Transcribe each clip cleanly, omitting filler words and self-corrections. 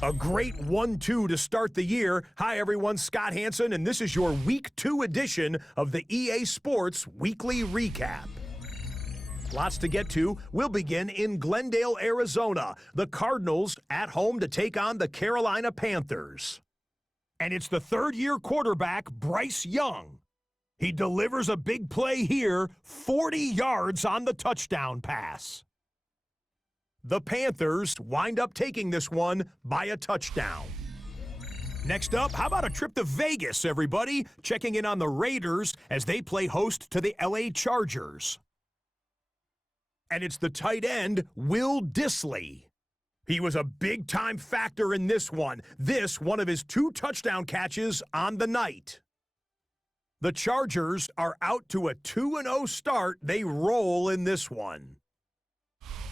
A great 1-2 to start the year. Hi, everyone. Scott Hanson, and this is your Week 2 edition of the EA Sports Weekly Recap. Lots to get to. We'll begin in Glendale, Arizona. The Cardinals at home to take on the Carolina Panthers. And it's the third-year quarterback, Bryce Young. He delivers a big play here, 40 yards on the touchdown pass. The Panthers wind up taking this one by a touchdown. Next up, how about a trip to Vegas, everybody? Checking in on the Raiders as they play host to the LA Chargers. And it's the tight end, Will Dissly. He was a big-time factor in this one. This, one of his 2 touchdown catches on the night. The Chargers are out to a 2-0 start. They roll in this one.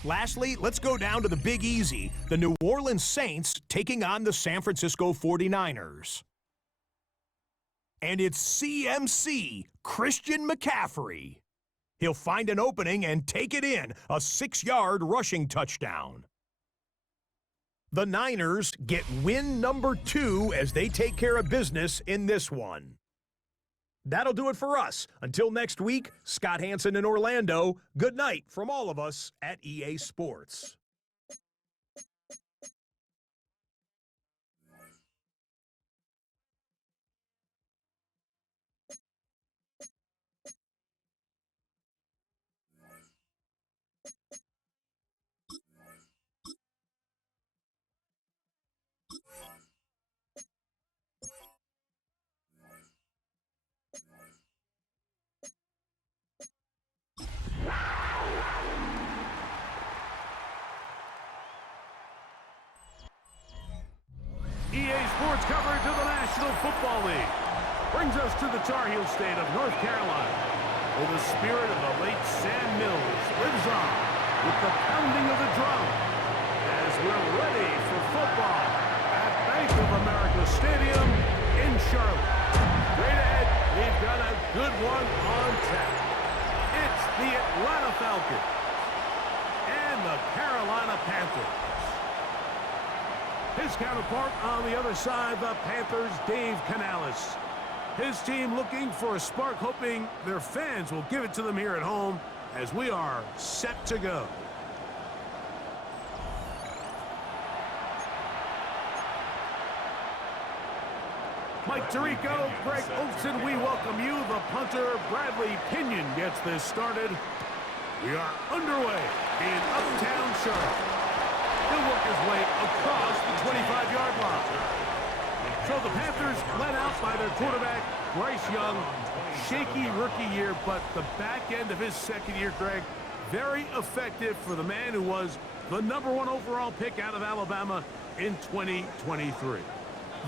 Lastly, let's go down to the Big Easy. The New Orleans Saints taking on the San Francisco 49ers. And it's CMC, Christian McCaffrey. He'll find an opening and take it in, a 6-yard rushing touchdown. The Niners get win number 2 as they take care of business in this one. That'll do it for us. Until next week, Scott Hanson in Orlando, good night from all of us at EA Sports. EA Sports coverage of the National Football League brings us to the Tar Heel state of North Carolina, where the spirit of the late Sam Mills lives on with the pounding of the drum as we're ready for football at Bank of America Stadium in Charlotte. Straight ahead, we've got a good one on tap. It's the Atlanta Falcons and the Carolina Panthers. His counterpart on the other side, the Panthers' Dave Canales. His team looking for a spark, hoping their fans will give it to them here at home as we are set to go. Mike Tirico, Greg Olson, we welcome you. The punter, Bradley Pinion, gets this started. We are underway in Uptown Charlotte. He'll work his way across the 25-yard line. So the Panthers led out by their quarterback, Bryce Young. Shaky rookie year, but the back end of his second year, Greg, very effective for the man who was the #1 overall pick out of Alabama in 2023.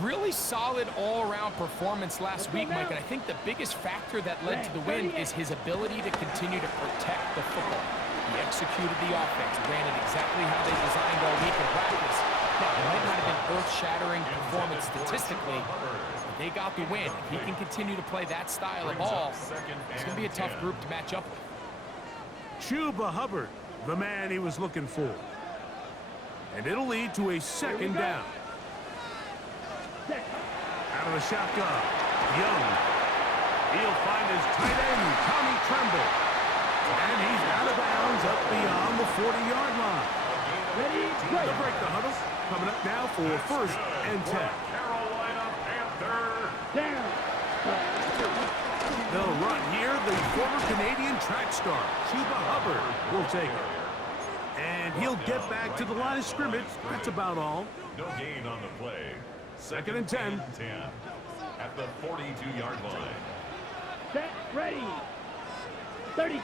Really solid all-around performance last week, Mike, and I think the biggest factor that led to the win is his ability to continue to protect the football. He executed the offense, ran it exactly how they designed all week in practice. Now, it might not have been earth-shattering performance statistically, but they got the win. If he can continue to play that style of ball, it's going to be a tough group to match up with. Chuba Hubbard, the man he was looking for. And it'll lead to a second down. Out of the shotgun, Young. He'll find his tight end, Tommy Tremble. And he's out of bounds up beyond the 40-yard line. They'll break the huddle. Coming up now for 1st and 10. Carolina Panther. They'll run here. The former Canadian track star, Chuba Hubbard, will take it. And he'll get back to the line of scrimmage. That's about all. No gain on the play. 2nd and 10. At the 42-yard line. Set, ready. 30.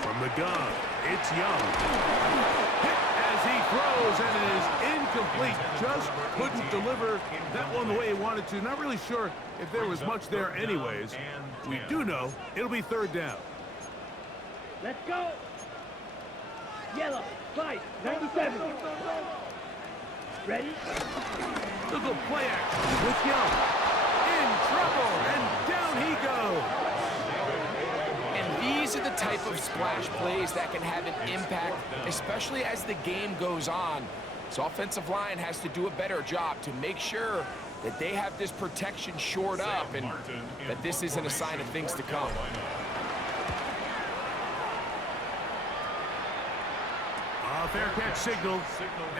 From the gun, it's Young. Hit as he throws, and it is incomplete. Just couldn't deliver that one the way he wanted to. Not really sure if there was much there anyways. We do know it'll be 3rd down. Let's go. Yellow, 5, 97. Ready? They'll go play action with Young. In trouble, and down he goes. And these are the type of splash plays that can have an impact, especially as the game goes on. This offensive line has to do a better job to make sure that they have this protection shored up and that this isn't a sign of things to come. A fair catch signal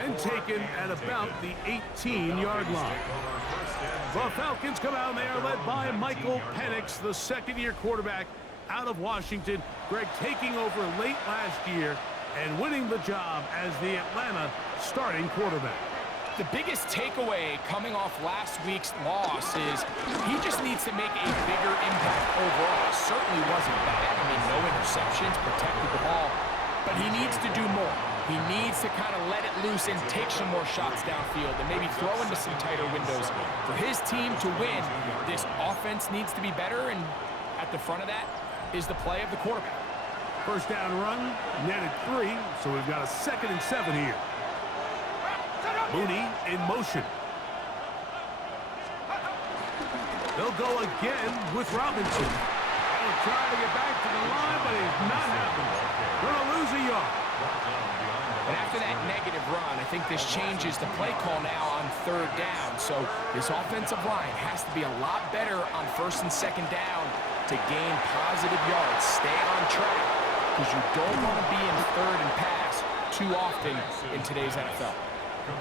and taken at about the 18-yard line. The Falcons come out there led by Michael Penix, the second-year quarterback out of Washington. Greg taking over late last year and winning the job as the Atlanta starting quarterback. The biggest takeaway coming off last week's loss is he just needs to make a bigger impact overall. It certainly wasn't bad. I mean, no interceptions, protected the ball, but he needs to do more. He needs to kind of let it loose and take some more shots downfield and maybe throw into some tighter windows. For his team to win, this offense needs to be better, and at the front of that is the play of the quarterback. First down run, netted 3, so we've got a 2nd and 7 here. Mooney in motion. They'll go again with Robinson. They'll try to get back to the line, but it's not happening. Gonna lose a yard. And after that negative run, I think this changes the play call now on 3rd down. So this offensive line has to be a lot better on 1st and 2nd down to gain positive yards. Stay on track, because you don't want to be in 3rd and pass too often in today's NFL.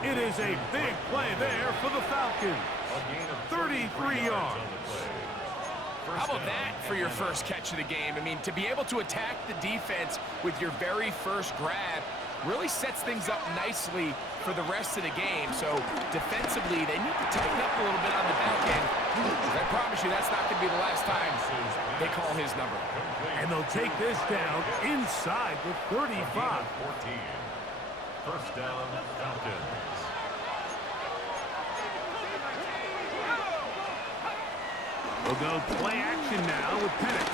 It is a big play there for the Falcons. 33 yards. How about that for your first catch of the game? I mean, to be able to attack the defense with your very first grab really sets things up nicely for the rest of the game. So defensively, they need to tighten up a little bit on the back end. I promise you that's not going to be the last time they call his number. And they'll take this down inside the 35. 14. First down, Falcons. We'll go play action now with Penix.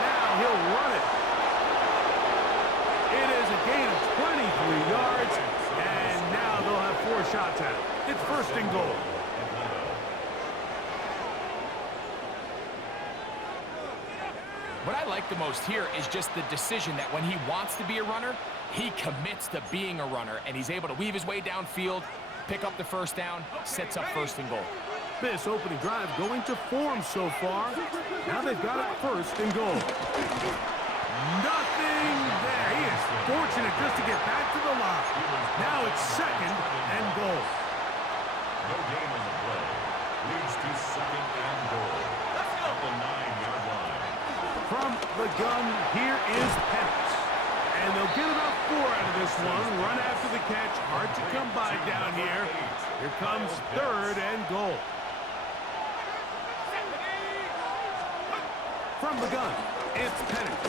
Now he'll run it. It is a gain of 23 yards, and now they'll have 4 shots at it. It's 1st and goal. What I like the most here is just the decision that when he wants to be a runner, he commits to being a runner, and he's able to weave his way downfield, pick up the 1st down, sets up 1st and goal. This opening drive going to form so far. Now they've got it 1st and goal. Nothing there. He is fortunate just to get back to the line. Now it's 2nd and goal. No gain on the play. Leads to 2nd and goal. At the 9-yard line. From the gun, here is Penix. And they'll get about 4 out of this one. Run after the catch. Hard to come by down here. Here comes 3rd and goal. From the gun, it's Penix.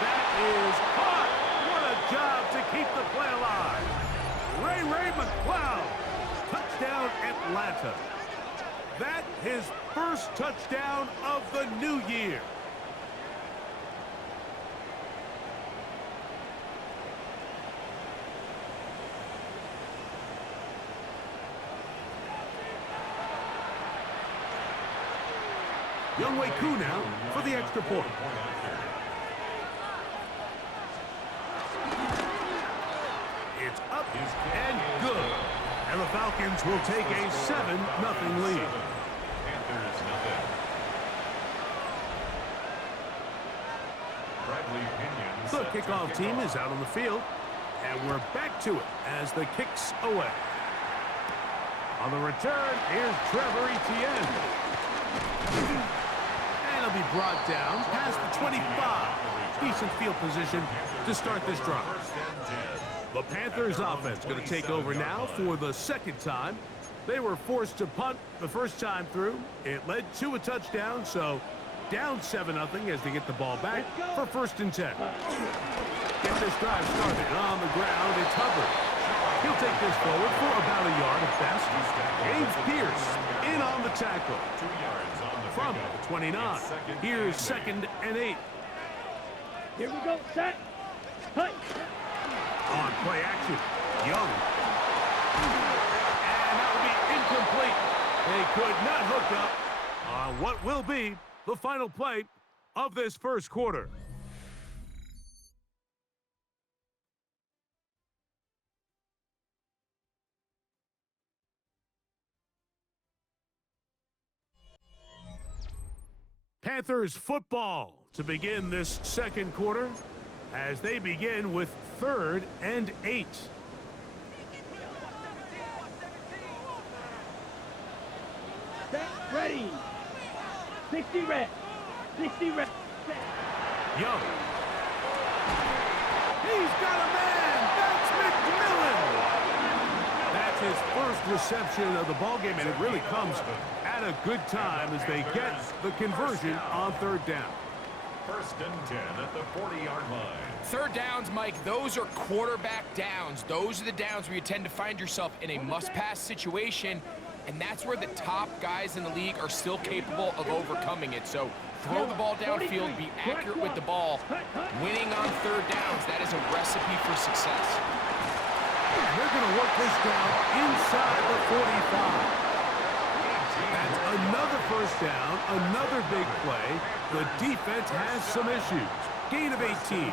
That is caught. What a job to keep the play alive. Ray McCloud. Touchdown, Atlanta. That his first touchdown of the new year. Younghoe Koo now for the extra point. It's up and good. And the Falcons will take a 7-0 lead. Panthers, nothing. Bradley Pinion. The kickoff team is out on the field. And we're back to it as the kick's away. On the return, here's Trevor Etienne. And he'll be brought down past the 25. Decent field position to start this drive. The Panthers offense going to take over now for the 2nd time. They were forced to punt the first time through. It led to a touchdown, so down 7-0 as they get the ball back for 1st and 10. Get this drive started on the ground. It's Hubbard. He'll take this forward for about a yard at best. James Pierce in on the tackle. 2 yards on the From the 29. Here's 2nd and 8. Here we go, set. Hut. On play action, Young. And that will be incomplete. They could not hook up on what will be the final play of this first quarter. Panthers football to begin this second quarter as they begin with 3rd and 8. Set, ready. 60 red. 60 red. Young. He's got a man. That's McMillan. That's his first reception of the ballgame, and it really comes at a good time as they get the conversion on 3rd down. 1st and 10 at the 40-yard line. 3rd downs, Mike, those are quarterback downs. Those are the downs where you tend to find yourself in a must-pass situation, and that's where the top guys in the league are still capable of overcoming it. So throw the ball downfield, be accurate with the ball. Winning on 3rd downs, that is a recipe for success. And they're going to work this down inside the 45. That's another 1st down, another big play. The defense has some issues. Gain of 18.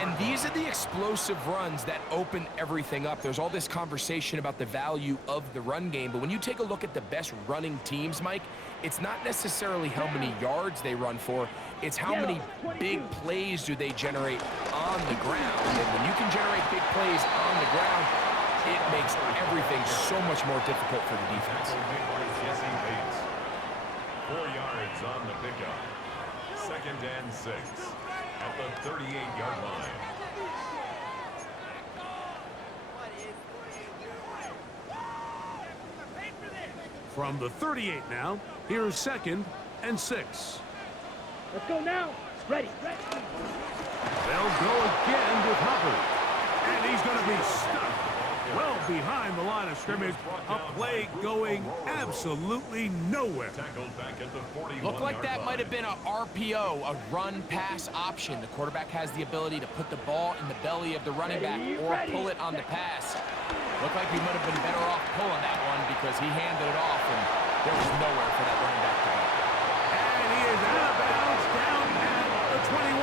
And these are the explosive runs that open everything up. There's all this conversation about the value of the run game, but when you take a look at the best running teams, Mike, it's not necessarily how many yards they run for, it's how many big plays do they generate on the ground. And when you can generate big plays on the ground, it makes everything so much more difficult for the defense. 4 yards on the pickup. 2nd and 6 at the 38-yard line. From the 38 now, here's 2nd and 6. Let's go now. Ready. They'll go again with Hubbard. And he's going to be stuck well behind the line of scrimmage. A play going absolutely nowhere. Tackled back at the 41-yard Looked like that line. might have been a RPO, a run-pass option. The quarterback has the ability to put the ball in the belly of the running back or pull it on the pass. Looked like he might have been better off pulling that one because he handed it off, and there was nowhere for that running back to go. And he is out of bounds down at the 21.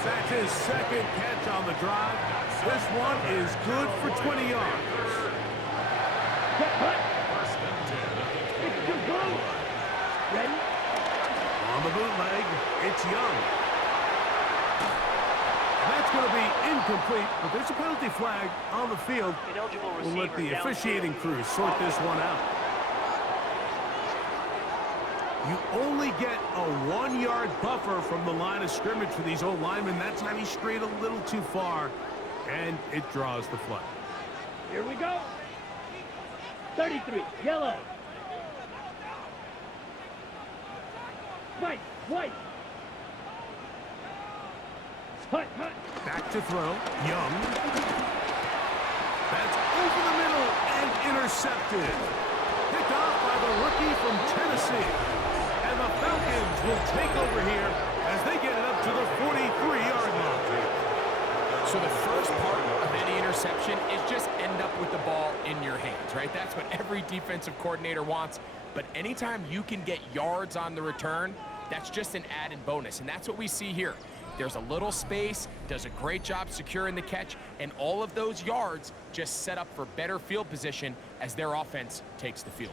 That's his 2nd catch on the drive. This one is good for 20 yards. First and 10 at the 20-yard line. Ready. On the bootleg, it's Young. And that's going to be incomplete, but there's a penalty flag on the field. We'll let the officiating crew sort this one out. You only get a 1-yard buffer from the line of scrimmage for these old linemen. That's how he strayed a little too far, and it draws the flag. Here we go. 33, yellow. White. Hut. Back to throw, Young. That's over the middle and intercepted. Picked off by the rookie from Tennessee. And the Falcons will take over here as they get it up to the 43-yard line. So the first part of any interception is just end up with the ball in your hands, right? That's what every defensive coordinator wants. But anytime you can get yards on the return, that's just an added bonus. And that's what we see here. There's a little space, does a great job securing the catch, and all of those yards just set up for better field position as their offense takes the field.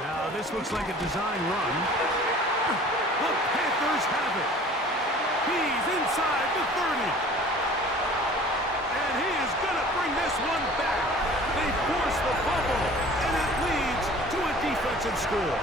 Now this looks like a design run. The Panthers have it. He's inside the 30. And he is going to bring this one back. They force the fumble, and it leads to a defensive score.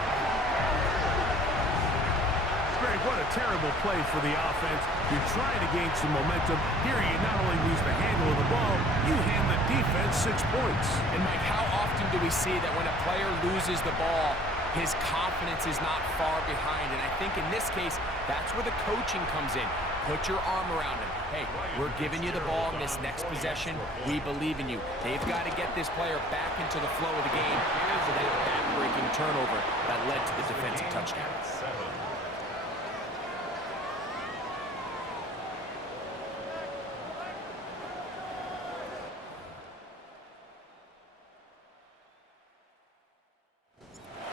Greg, what a terrible play for the offense. You're trying to gain some momentum. Here you not only lose the handle of the ball, you hand the defense 6 points. And Mike, how often do we see that when a player loses the ball, his confidence is not far behind? And I think in this case, that's where the coaching comes in. Put your arm around him. Hey, we're giving you the ball in this next possession. We believe in you. They've got to get this player back into the flow of the game after that back-breaking turnover that led to the defensive touchdown.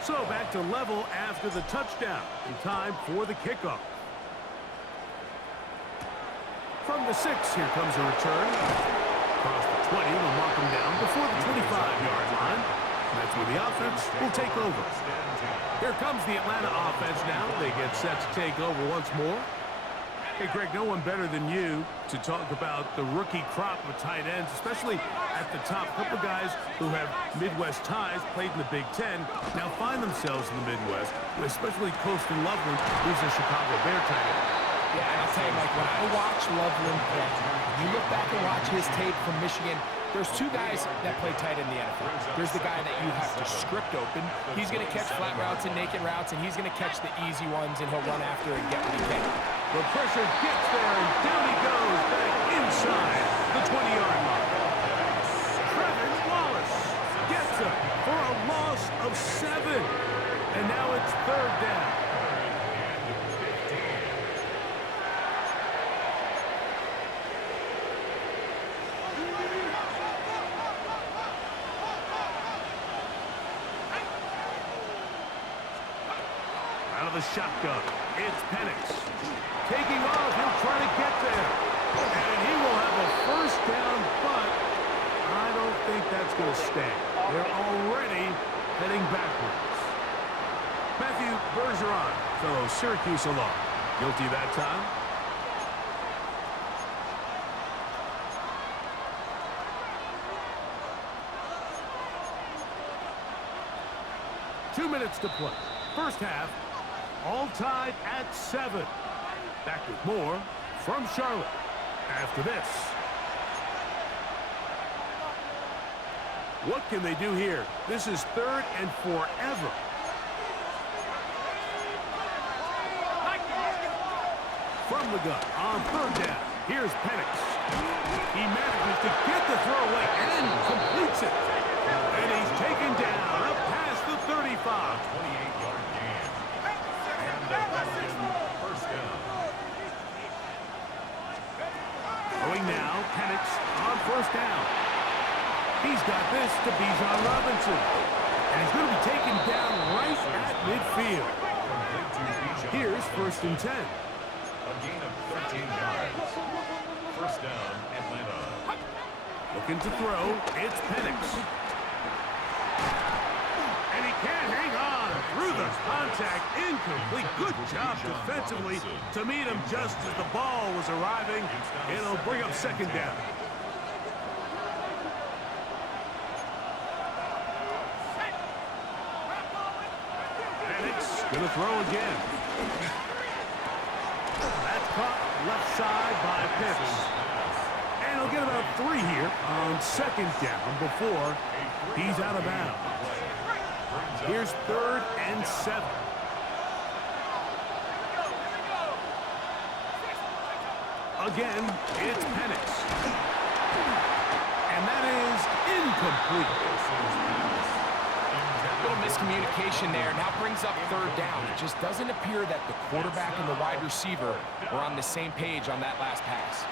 So back to level after the touchdown. In time for the kickoff. From the 6, here comes a return. Across the 20, will mark him down before the 25-yard line. That's where the offense will take over. Here comes the Atlanta offense now. They get set to take over once more. Hey, Greg, no one better than you to talk about the rookie crop of tight ends, especially at the top. A couple guys who have Midwest ties, played in the Big Ten, now find themselves in the Midwest, especially Colston Loveland, who's a Chicago Bear tight end. Yeah, and I'll tell you, Mike, when I watch Loveland play, you look back and watch his tape from Michigan, there's two guys that play tight in the NFL. There's the guy that you have to script open. He's going to catch flat routes and naked routes, and he's going to catch the easy ones, and he'll run after and get what he can. The pressure gets there, and down he goes, back inside the 20-yard line. Trevor Wallace gets him for a loss of 7. And now it's 3rd down. Out of the shotgun, it's Penix. Taking off, he'll try to get there. And he will have a 1st down, but I don't think that's going to stay. They're already heading backwards. Matthew Bergeron, fellow Syracuse alum. Guilty that time. Two minutes to play. First half, all tied at 7. Back with more from Charlotte after this. What can they do here? This is 3rd and forever. From the gun on 3rd down. Here's Penix. He manages to get the throw away and completes it. And he's taken down up past the 35. 28-yard gain. And the Falcons' 1st down. Going now, Penix on 1st down. He's got this to Bijan Robinson. And he's going to be taken down right at midfield. Complete to Bijan. Here's 1st and 10. A gain of 13 yards. 1st down, Atlanta. Looking to throw, it's Penix. And he can't hang on through the contact. Incomplete. Good job defensively to meet him just as the ball was arriving. It'll bring up 2nd down. Penix gonna throw again. That's caught left side by Pitts. And he'll get about 3 here on 2nd down before he's out of bounds. Here's 3rd and 7. Again, it's Penix. And that is incomplete. Little miscommunication there. Now brings up 3rd down. It just doesn't appear that the quarterback and the wide receiver were on the same page on that last pass.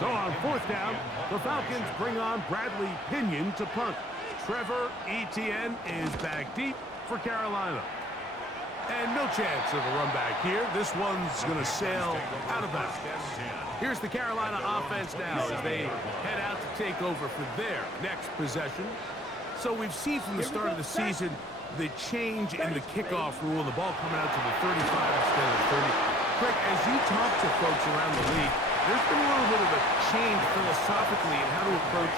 So on 4th down, the Falcons bring on Bradley Pinion to punt. Trevor Etienne is back deep for Carolina. And no chance of a run back here. This one's going to sail out of bounds. Here's the Carolina offense now as they head out to take over for their next possession. So we've seen from the start of the season the change in the kickoff rule, the ball coming out to the 35 instead of the 30. Craig, as you talk to folks around the league, there's been a little bit of a change philosophically in how to approach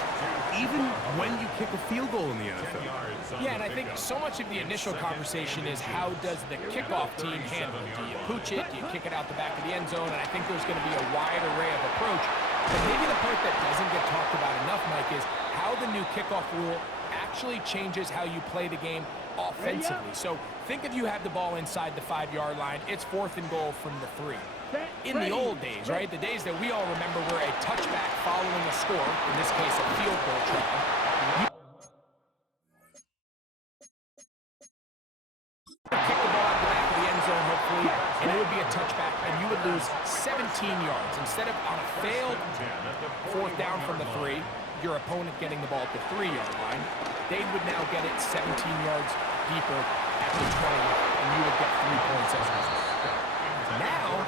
even when you kick a field goal in the NFL. Yeah, and I think so much of the initial conversation is how does the kickoff team handle it? Do you pooch it? Do you kick it out the back of the end zone? And I think there's going to be a wide array of approach. But maybe the part that doesn't get talked about enough, Mike, is how the new kickoff rule actually changes how you play the game offensively. So think if you have the ball inside the 5-yard line, it's 4th and goal from the 3. In the old days, right, the days that we all remember were a touchback following a score, in this case a field goal try. Kick the ball out the back of the end zone, hopefully, and it would be a touchback, and you would lose 17 yards. Instead of on a failed 4th down from the 3, your opponent getting the ball at the 3-yard line, they would now get it 17 yards deeper at the 20, and you would get 3 points as a result. Now,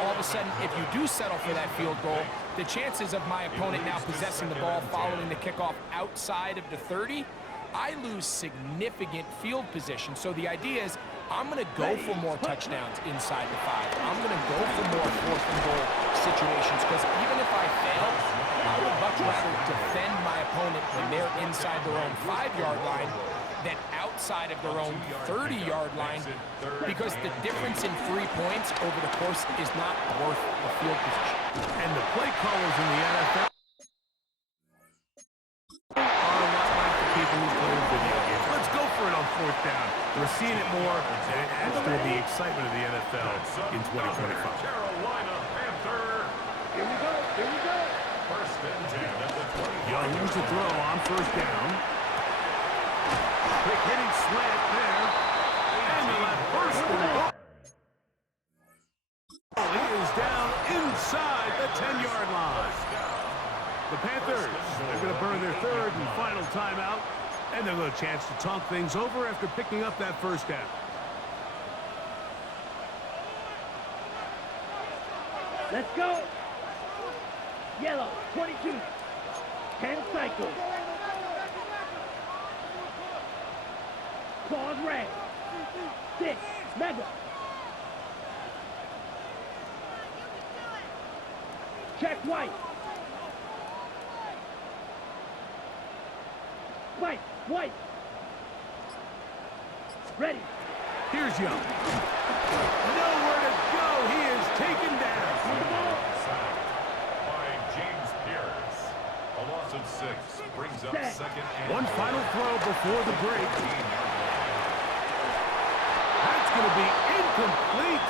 all of of a sudden, if you do settle for that field goal, the chances of my opponent now possessing the ball following the kickoff outside of the 30, I lose significant field position. So the idea is I'm going to go for more touchdowns inside the 5. I'm going to go for more fourth and goal situations because even if I fail, I would much rather defend my opponent when they're inside their own 5-yard line than outside of their own 30-yard line, because the difference in 3 points over the course is not worth the field position. And the play callers in the NFL are a lot like the people who play video games. Let's go for it on 4th down. We're seeing it more, and it adds to the excitement of the NFL in 2025. Carolina Panther. Here we go. Here we go. First and 10 at the 20. Young to throw on 1st down. Quick hitting slant there. And the left first and goal. He is down inside the 10-yard line. The Panthers, they're going to burn their 3rd and final timeout, and they'll get a chance to talk things over after picking up that 1st down. Let's go. Yellow, 22. 10 cycles. Pause red. 6. Mega. Check white. White. White. Ready. Here's Young. Nowhere to go. He is taken down. Sacked by James Pierce. A loss of 6 brings up Set. 2nd and One final throw before the break. That's going to be incomplete.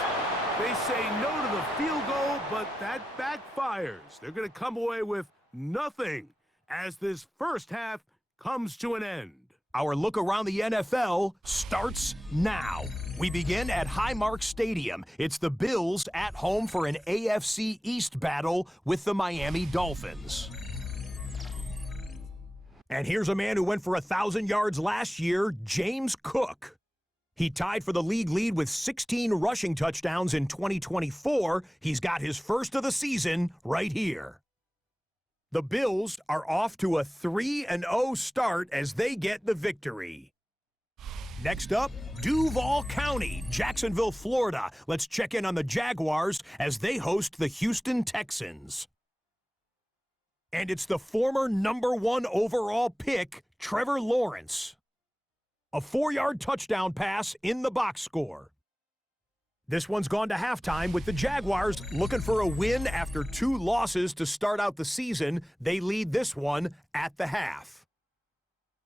They say no to the field goal, but that backfires. They're going to come away with nothing as this first half comes to an end. Our look around the NFL starts now. We begin at Highmark Stadium. It's the Bills at home for an AFC East battle with the Miami Dolphins. And here's a man who went for 1,000 yards last year, James Cook. He tied for the league lead with 16 rushing touchdowns in 2024. He's got his first of the season right here. The Bills are off to a 3-0 start as they get the victory. Next up, Duval County, Jacksonville, Florida. Let's check in on the Jaguars as they host the Houston Texans. And it's the former #1 overall pick, Trevor Lawrence. A 4-yard touchdown pass in the box score. This one's gone to halftime with the Jaguars looking for a win after 2 losses to start out the season. They lead this one at the half.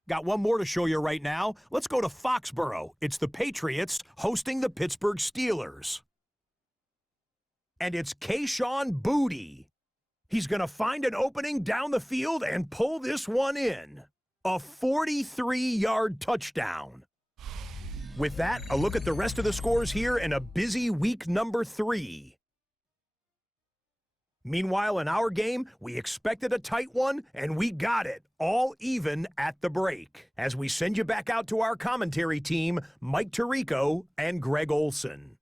Got one more to show you right now. Let's go to Foxborough. It's the Patriots hosting the Pittsburgh Steelers. And it's Kayshon Boutte. He's going to find an opening down the field and pull this one in. A 43-yard touchdown. With that, a look at the rest of the scores here in a busy week number 3. Meanwhile, in our game, we expected a tight one, and we got it, all even at the break. As we send you back out to our commentary team, Mike Tirico and Greg Olson.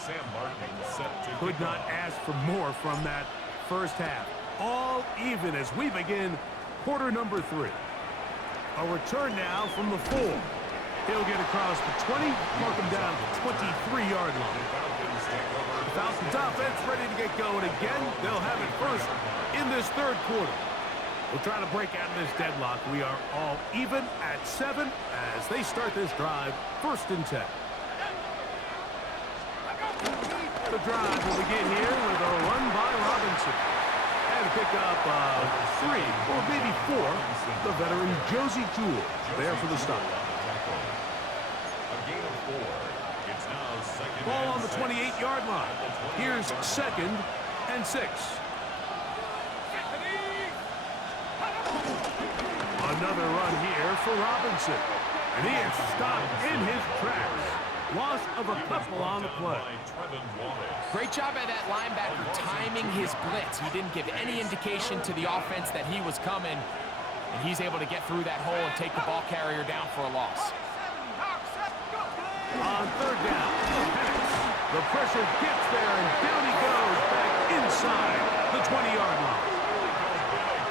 Sam Martin set to Could kick not off. ask for more from that first half. All even as we begin quarter number 3. A return now from the 4. He'll get across the 20, mark him down to the 23-yard line. Falcons take over. The Falcons offense ready to get going again. They'll have it first in this 3rd quarter. We're trying to break out of this deadlock. We are all even at 7 as they start this drive, 1st and 10. The drive will begin here with a run by Robinson. And pick up 3 or maybe 4, the veteran Josie Jewell there for the stop. A gain of 4. It's now 2nd Ball and on the 6. 28-yard line. Here's 2nd and 6. Another run here for Robinson. And he is stopped in his tracks. Loss of a couple on the play. Great job by that linebacker timing his blitz. He didn't give any indication to the offense that he was coming, and he's able to get through that hole and take the ball carrier down for a loss. On third down, Penix. The pressure gets there, and down he goes back inside the 20-yard line.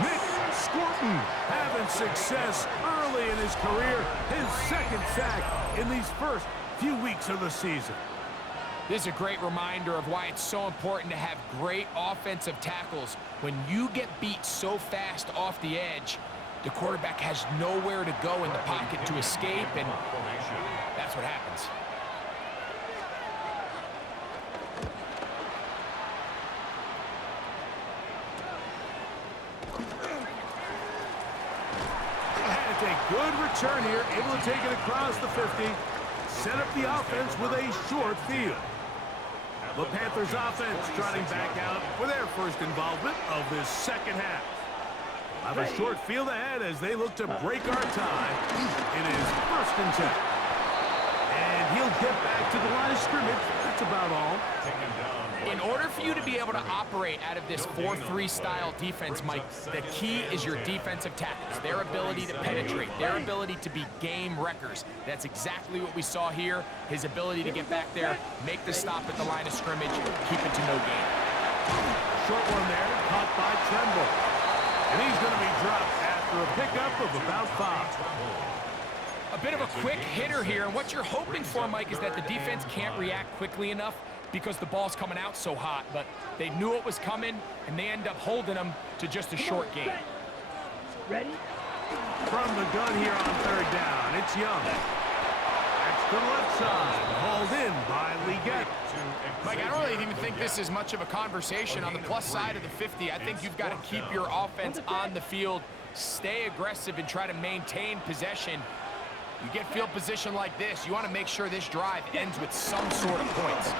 Nick Scorton having success early in his career. His second sack in these first few weeks of the season. This is a great reminder of why it's so important to have great offensive tackles. When you get beat so fast off the edge, the quarterback has nowhere to go in the pocket to escape, and that's what happens. And it's a good return here, able to take it across the 50. Set up the offense with a short field. The Panthers offense trotting back out for their first involvement of this second half. Have a short field ahead as they look to break our tie. It is 1st and 10. And he'll get back to the line of scrimmage. That's about all. In order for you to be able to operate out of this 4-3 style defense, Mike, the key is your defensive tackles, their ability to penetrate, their ability to be game wreckers. That's exactly what we saw here. His ability to get back there, make the stop at the line of scrimmage, keep it to no gain. Short one there, caught by Tremble. And he's going to be dropped after a pickup of about 5. A bit of a quick hitter here, and what you're hoping for, Mike, is that the defense can't react quickly enough because the ball's coming out so hot, but they knew it was coming, and they end up holding them to just a short gain. Ready? From the gun here on third down, it's Young. That's to the left side, hauled in by Leggett. Mike, I don't really even think this is much of a conversation. On the plus side of the 50, I think you've got to keep your offense on the field, stay aggressive, and try to maintain possession. You get field position like this, you want to make sure this drive ends with some sort of points.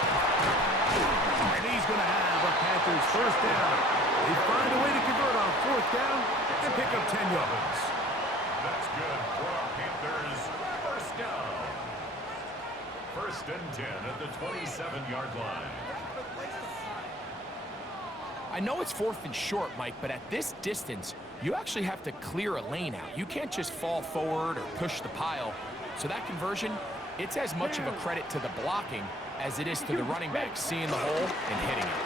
And he's going to have a Panthers first down. They find a way to convert on 4th down and pick up 10 yards. That's good for our Panthers. First down. 1st and 10 at the 27-yard line. I know it's 4th and short, Mike, but at this distance, you actually have to clear a lane out. You can't just fall forward or push the pile. So that conversion, it's as much of a credit to the blocking as it is to the running back seeing the hole and hitting it.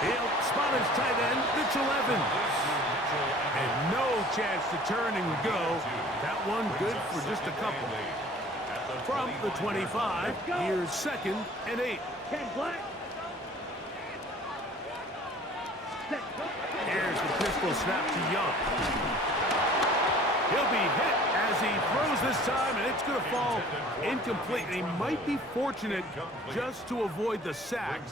He'll spot his tight end, Mitchell Evans. And no chance to turn and go. That one good for just a couple. From the 25, here's 2nd and 8. 10 black. Here's the pistol snap to Young. He'll be hit as he throws this time, and it's going to fall incomplete. And he might be fortunate just to avoid the sack,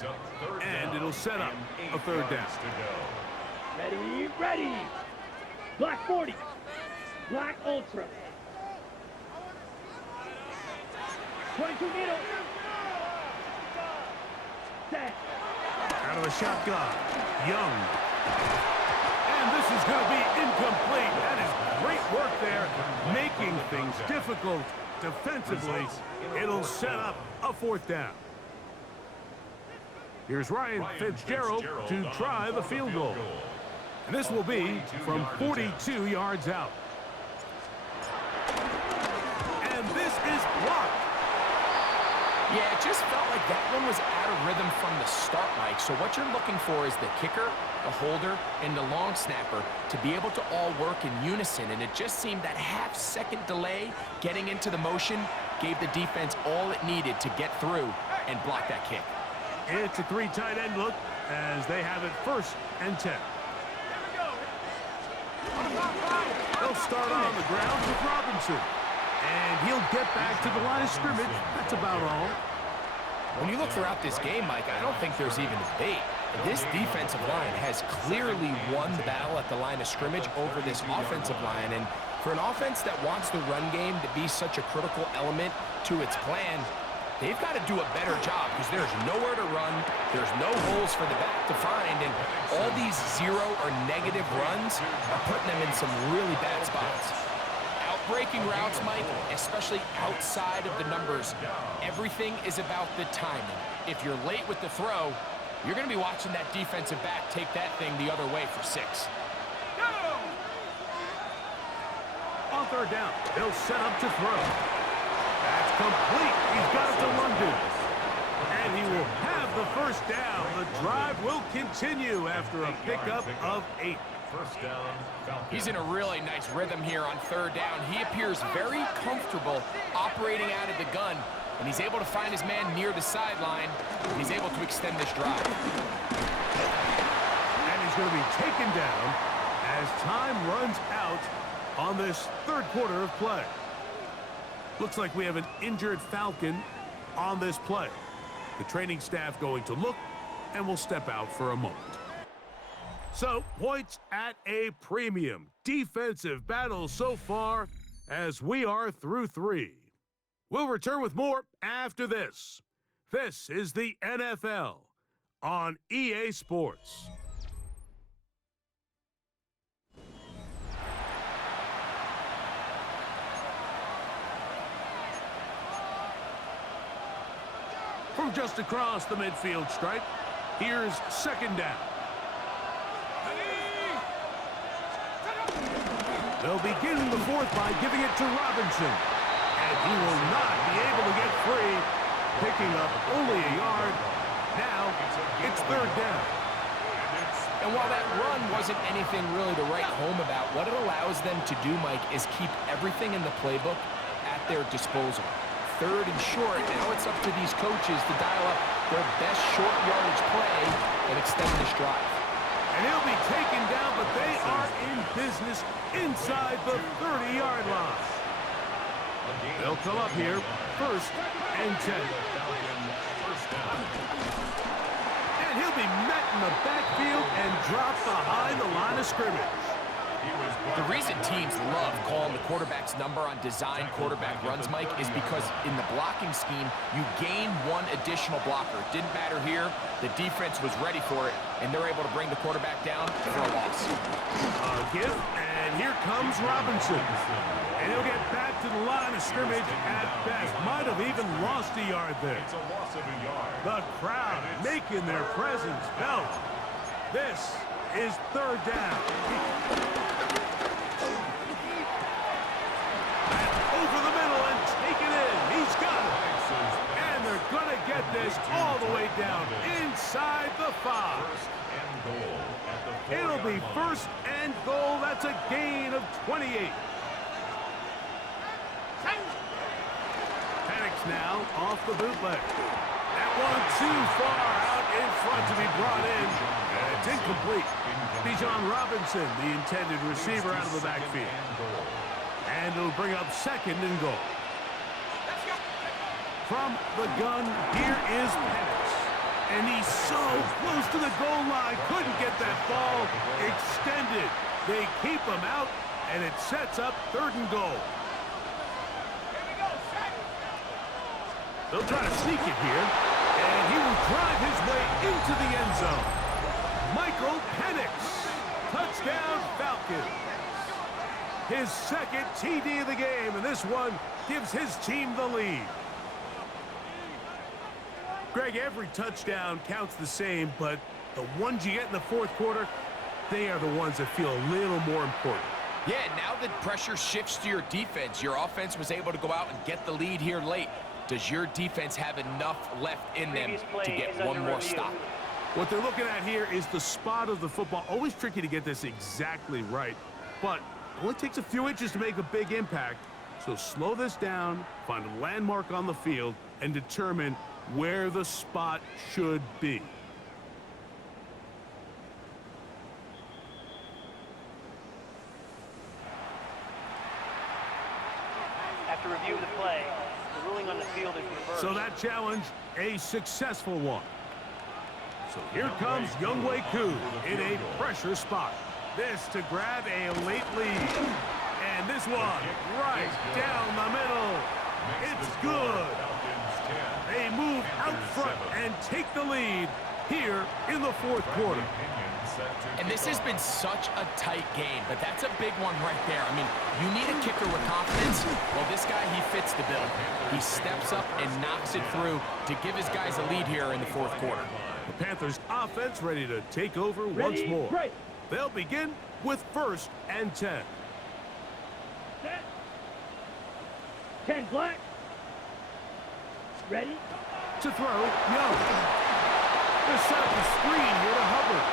and it'll set up a 3rd down. Ready, ready. Black 40. Black Ultra. 22 needle. Set. Out of a shotgun, Young. And this is going to be incomplete. That is great work there, making things difficult defensively. It'll set up a 4th down. Here's Ryan Fitzgerald to try the field goal. And this will be from 42 yards out. And this is blocked. Yeah, it just felt like that one was out of rhythm from the start, Mike. So what you're looking for is the kicker, the holder, and the long snapper to be able to all work in unison. And it just seemed that half-second delay getting into the motion gave the defense all it needed to get through and block that kick. It's a 3 tight end look as they have it 1st and 10. They'll start on the ground with Robinson. And he'll get back to the line of scrimmage. That's about all. When you look throughout this game, Mike, I don't think there's even a debate. This defensive line has clearly won the battle at the line of scrimmage over this offensive line. And for an offense that wants the run game to be such a critical element to its plan, they've got to do a better job because there's nowhere to run, there's no holes for the back to find, and all these zero or negative runs are putting them in some really bad spots. Outbreaking routes, Mike, especially outside of the numbers, everything is about the timing. If you're late with the throw, you're going to be watching that defensive back take that thing the other way for 6. On third down, they'll set up to throw. That's complete. He's got it to London. And he will have the first down. The drive will continue after a pickup of 8. First down, Falcons. He's in a really nice rhythm here on third down. He appears very comfortable operating out of the gun, and he's able to find his man near the sideline, and he's able to extend this drive. And he's going to be taken down as time runs out on this third quarter of play. Looks like we have an injured Falcon on this play. The training staff going to look, and will step out for a moment. So, points at a premium. Defensive battle so far as we are through 3. We'll return with more after this. This is the NFL on EA Sports. From just across the midfield stripe, here's second down. They'll begin the fourth by giving it to Robinson. And he will not be able to get free, picking up only a yard. Now, it's third down. And while that run wasn't anything really to write home about, what it allows them to do, Mike, is keep everything in the playbook at their disposal. Third and short, now it's up to these coaches to dial up their best short yardage play and extend this drive. And he'll be taken down, but they are in business inside the 30-yard line. They'll come up here, first and 10. And he'll be met in the backfield and dropped behind the line of scrimmage. The reason teams love calling the quarterback's number on design quarterback runs, Mike, is because in the blocking scheme, you gain one additional blocker. It didn't matter here. The defense was ready for it, and they're able to bring the quarterback down for a loss. Give, and here comes Robinson. And he'll get back to the line of scrimmage at best. Might have even lost a yard there. It's a loss of a yard. The crowd making their presence felt. This is third down. Over the middle and take it in. He's got it. And they're going to get this all the way down inside the 5. First and goal at the 40-yard It'll be line. first and goal. That's a gain of 28. Penix now off the bootleg. That one too far out in front to be brought in. And it's incomplete. Bijan Robinson, the intended receiver, out of the backfield. And it'll bring up second and goal. From the gun, here is Penix. And he's so close to the goal line. Couldn't get that ball extended. They keep him out, and it sets up third and goal. They'll try to sneak it here, and he will drive his way into the end zone. Michael Penix, touchdown Falcons. His second TD of the game, and this one gives his team the lead. Greg, every touchdown counts the same, but the ones you get in the fourth quarter, they are the ones that feel a little more important. Yeah, now the pressure shifts to your defense. Your offense was able to go out and get the lead here late. Does your defense have enough left in them to get one more stop? What they're looking at here is the spot of the football. Always tricky to get this exactly right, but it only takes a few inches to make a big impact. So slow this down, find a landmark on the field, and determine where the spot should be. After review of the play, the ruling on the field is reversed. So that challenge, a successful one. So here comes Younghoe Koo in a pressure spot. This to grab a late lead. And this one right down the middle. It's good. They move out front and take the lead here in the fourth quarter. And this has been such a tight game, but that's a big one right there. I mean, you need a kicker with confidence. Well, this guy, he fits the bill. He steps up and knocks it through to give his guys a lead here in the fourth quarter. The Panthers offense ready to take over once more. Break. They'll begin with 1st and 10. Set. 10 black. Ready? To throw, Young. They set up the screen here to Hubbard.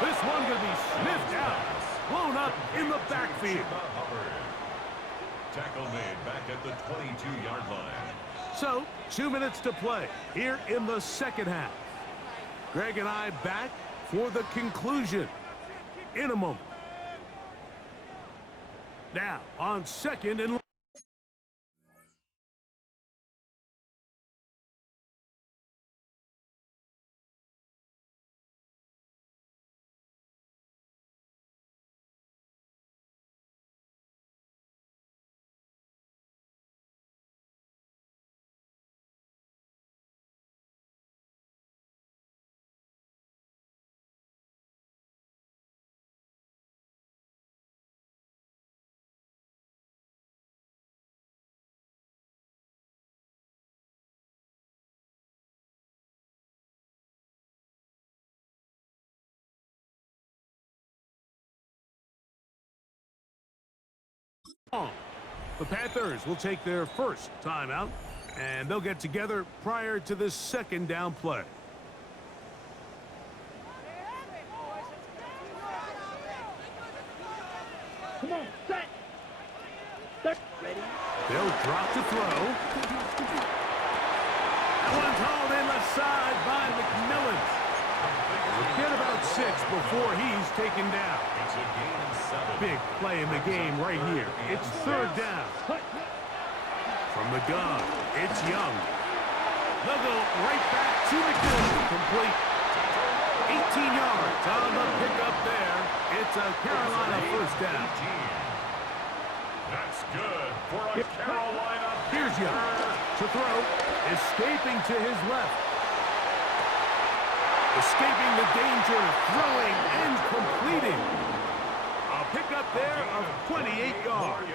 This one going to be sniffed out. Blown up in the backfield. Tackle made back at the 22-yard line. So, 2 minutes to play here in the second half. Greg and I back for the conclusion in a moment. Now, on 2nd and the Panthers will take their first timeout, and they'll get together prior to this 2nd down play. Come on, set. Start. Ready? They'll drop to throw. That one's hauled in left side by McMillan. Get about 6 before he's taken down. It's a gain of 7. Big play in the game right here. It's 3rd down. From the gun, it's Young. They'll go right back to McMillan. Complete. 18 yards on the pickup there. It's a Carolina 1st down. That's good for a Carolina. Here's Young to throw. Escaping to his left. Escaping the danger, throwing and completing. A pickup there of 28 yards.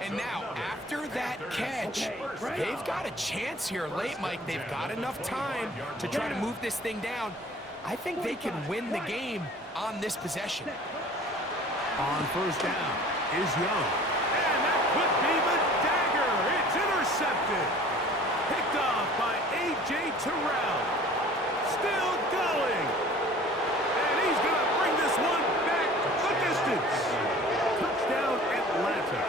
And now, after that catch, they've got a chance here late, Mike. They've got enough time to try to move this thing down. I think they can win the game on this possession. On 1st down is Young. And that could be the dagger. It's intercepted. Picked off by A.J. Terrell. Still going. And he's going to bring this one back the distance. Touchdown, Atlanta.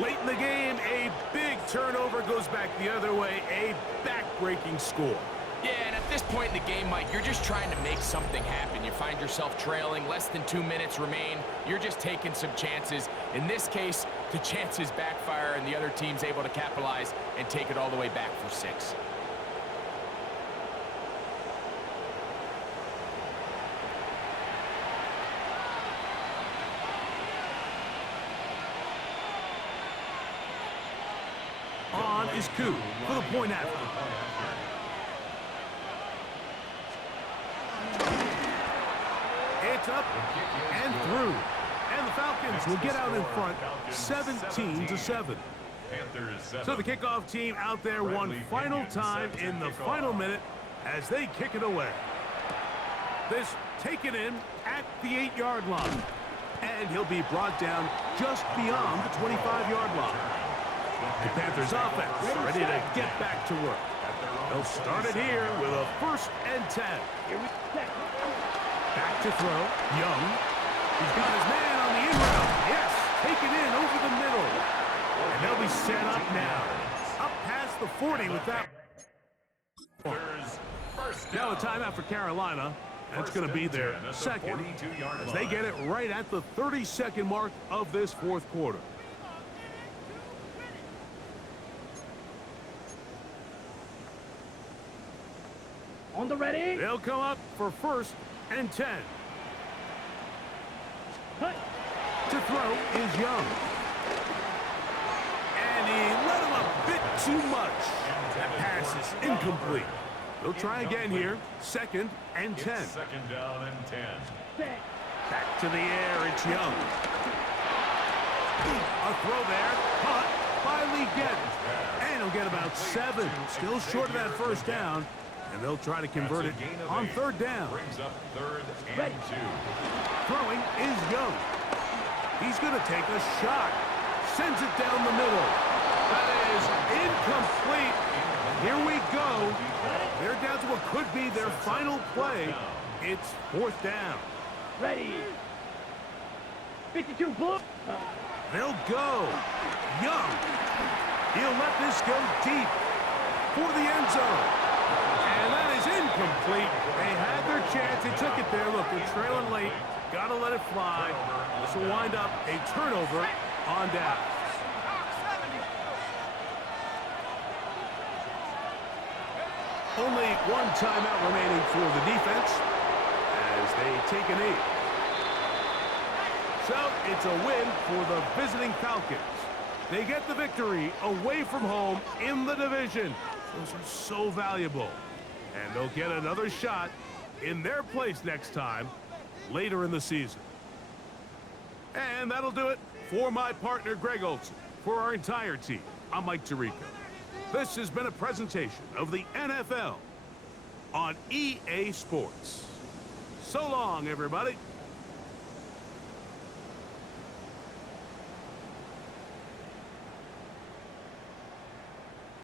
Late in the game, a big turnover goes back the other way. A back-breaking score. Yeah, and at this point in the game, Mike, you're just trying to make something happen. You find yourself trailing, less than 2 minutes remain. You're just taking some chances. In this case, the chances backfire, and the other team's able to capitalize and take it all the way back for 6. On is Koo for the point after. It's up and through. And the Falcons will get out in front 17-7. So the kickoff team out there one final time in the final minute as they kick it away. This taken in at the 8-yard line. And he'll be brought down just beyond the 25-yard line. The Panthers offense ready to get back to work. They'll start it here with a 1st and 10. Back to throw. Young. He's got his man on the in route. Yes, taken in over the middle. And they'll be set up now. Up past the 40 with that. Now a timeout for Carolina. That's going to be their 2nd as they get it right at the 30-second mark of this 4th quarter. On the ready. They'll come up for 1st and 10. Cut. To throw is Young. And he let him up too much. That pass is incomplete. They'll try again here. 2nd and 10. It's 2nd down and 10. Back to the air, it's Young. A throw there, caught by Lee Getton. And he'll get about 7. Still short of that first down. And they'll try to convert it on 3rd down. Brings up 3rd and 2. Throwing is Young. He's going to take a shot. Sends it down the middle. That is incomplete. Here we go. They're down to what could be their final play. It's 4th down. Ready. 52 blue. They'll go. Young. He'll let this go deep for the end zone. And that is incomplete. They had their chance. They took it there. Look, they're trailing late. Got to let it fly. This will wind up a turnover on down. Only one timeout remaining for the defense as they take a knee. So it's a win for the visiting Falcons. They get the victory away from home in the division. Those are so valuable. And they'll get another shot in their place next time later in the season. And that'll do it for my partner, Greg Olson. For our entire team, I'm Mike Tirico. This has been a presentation of the NFL on EA Sports. So long, everybody.